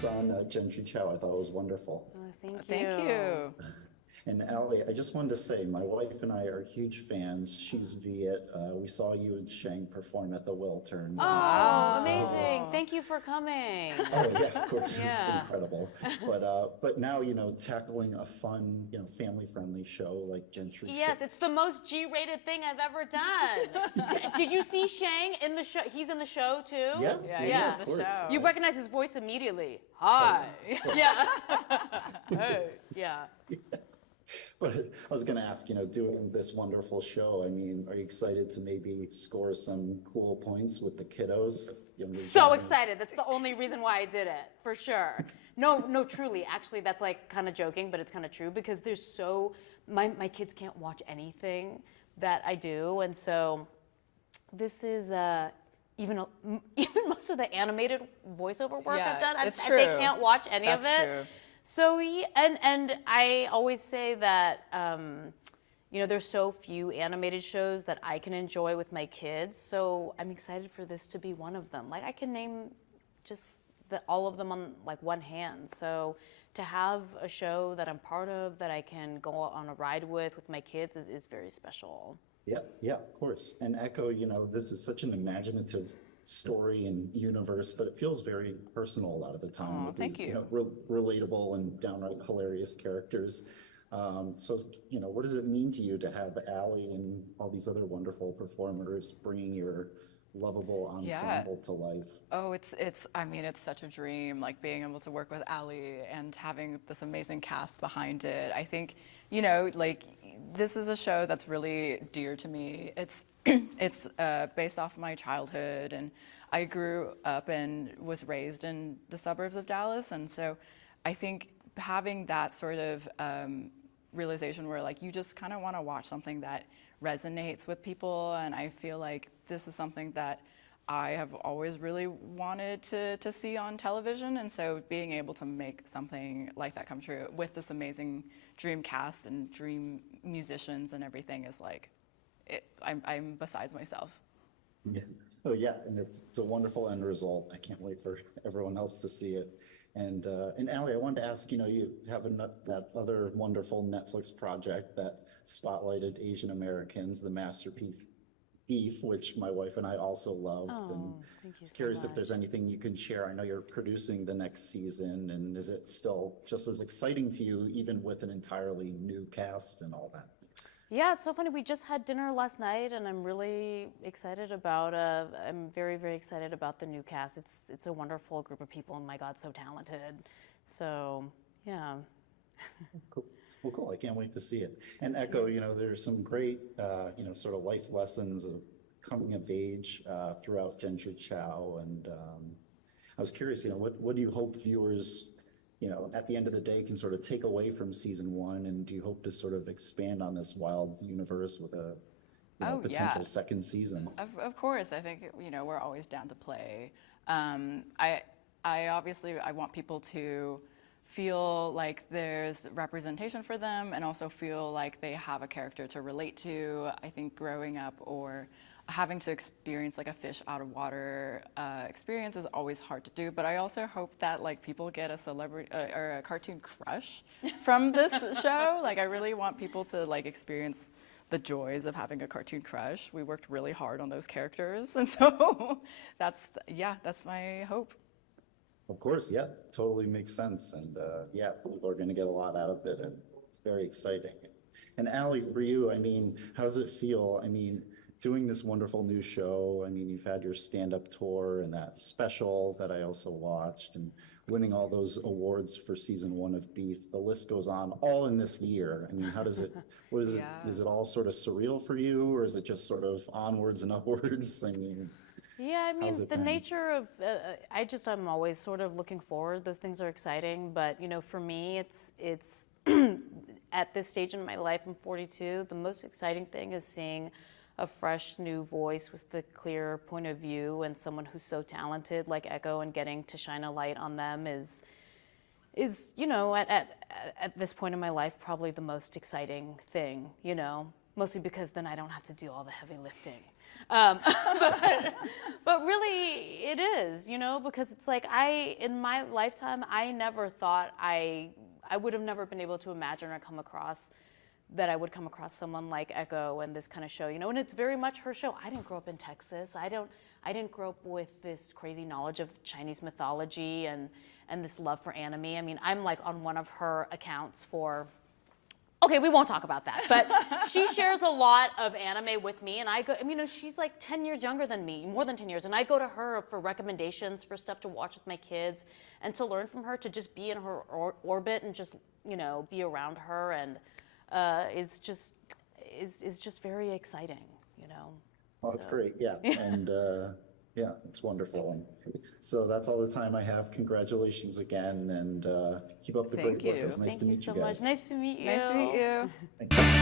congrats on Jentry Chau. I thought it was wonderful. Oh, thank you. Thank you. And Ali, I just wanted to say, my wife and I are huge fans. She's Viet. We saw you and Shang perform at the Wiltern. Oh, amazing. Thank you for coming. Oh yeah, of course, it's Yeah. incredible. But now, tackling a fun, family-friendly show like Gentry Yes, Chau. it's the most G-rated thing I've ever done. Did you see Shang in the show? He's in the show too? Yeah, Yeah. of The course. show. You recognize his voice immediately. Hi. Yeah. Hey. Yeah. But I was going to ask, doing this wonderful show, I mean, are you excited to maybe score some cool points with the kiddos? So excited. That's the only reason why I did it, for sure. No, truly. Actually, that's like kind of joking, but it's kind of true because my kids can't watch anything that I do. And so this is, even most of the animated voiceover work I've done, it's they true. can't watch any That's of it. true. So, and I always say that, there's so few animated shows that I can enjoy with my kids. So I'm excited for this to be one of them. Like I can name just all of them on like one hand. So to have a show that I'm part of that I can go on a ride with my kids is very special. Yeah, of course. And Echo, this is such an imaginative story and universe, but it feels very personal a lot of the time with thank these, you. relatable and downright hilarious characters. So, what does it mean to you to have Ali and all these other wonderful performers bringing your lovable ensemble to life? Oh, it's such a dream, like being able to work with Ali and having this amazing cast behind it. I think, like this is a show that's really dear to me. It's based off my childhood, and I grew up and was raised in the suburbs of Dallas, and so I think having that sort of realization where like you just kind of want to watch something that resonates with people, and I feel like this is something that I have always really wanted to see on television, and so being able to make something like that come true with this amazing dream cast and dream musicians and everything is like, I'm besides myself. Yeah. Oh yeah, and it's a wonderful end result. I can't wait for everyone else to see it. And Ali, I wanted to ask, you have that other wonderful Netflix project that spotlighted Asian Americans, the masterpiece Beef, which my wife and I also loved. And Thank you I was curious so if there's much. anything you can share. I know you're producing the next season, and is it still just as exciting to you, even with an entirely new cast and all that? Yeah, it's so funny. We just had dinner last night, and I'm really excited about. I'm very, very excited about the new cast. It's a wonderful group of people, and my God, so talented. So yeah. Cool. Well, cool. I can't wait to see it. And Echo, there's some great, sort of life lessons of coming of age throughout Gentry Chau. And I was curious, what do you hope viewers, at the end of the day can sort of take away from season one? And do you hope to sort of expand on this wild universe with a potential second season? Of course, I think we're always down to play. I obviously want people to feel like there's representation for them and also feel like they have a character to relate to. I think growing up or having to experience like a fish out of water experience is always hard to do, but I also hope that like people get a celebrity or a cartoon crush from this show. Like I really want people to like experience the joys of having a cartoon crush. We worked really hard on those characters, and so that's my hope. Of course, yeah, totally makes sense. And yeah, people are going to get a lot out of it, and it's very exciting. And Ali, for you, I mean, how does it feel? I mean, doing this wonderful new show, I mean, you've had your stand-up tour and that special that I also watched, and winning all those awards for season one of Beef. The list goes on, all in this year. I mean, how does it, what is it, is it all sort of surreal for you, or is it just sort of onwards and upwards? I mean, Yeah, I mean, how's it the been? nature of, I'm always sort of looking forward. Those things are exciting, but for me, it's at this stage in my life, I'm 42. The most exciting thing is seeing a fresh new voice with the clear point of view and someone who's so talented like Echo, and getting to shine a light on them is at this point in my life probably the most exciting thing, mostly because then I don't have to do all the heavy lifting. But really, it is, because it's like in my lifetime, I never thought I would have never been able to imagine or come across that I would come across someone like Echo and this kind of show, and it's very much her show. I didn't grow up in Texas. I didn't grow up with this crazy knowledge of Chinese mythology and this love for anime. I mean, I'm like on one of her accounts for, okay, we won't talk about that, but she shares a lot of anime with me, and she's like 10 years younger than me, more than 10 years, and I go to her for recommendations for stuff to watch with my kids and to learn from her, to just be in her orbit and just, be around her, and it's just very exciting, Oh, that's great, yeah, and yeah, it's wonderful. So that's all the time I have. Congratulations again, and keep up the Thank great work. you. It was nice to meet you Thank you so guys. much. Nice to meet you. Nice to meet you. Thank you.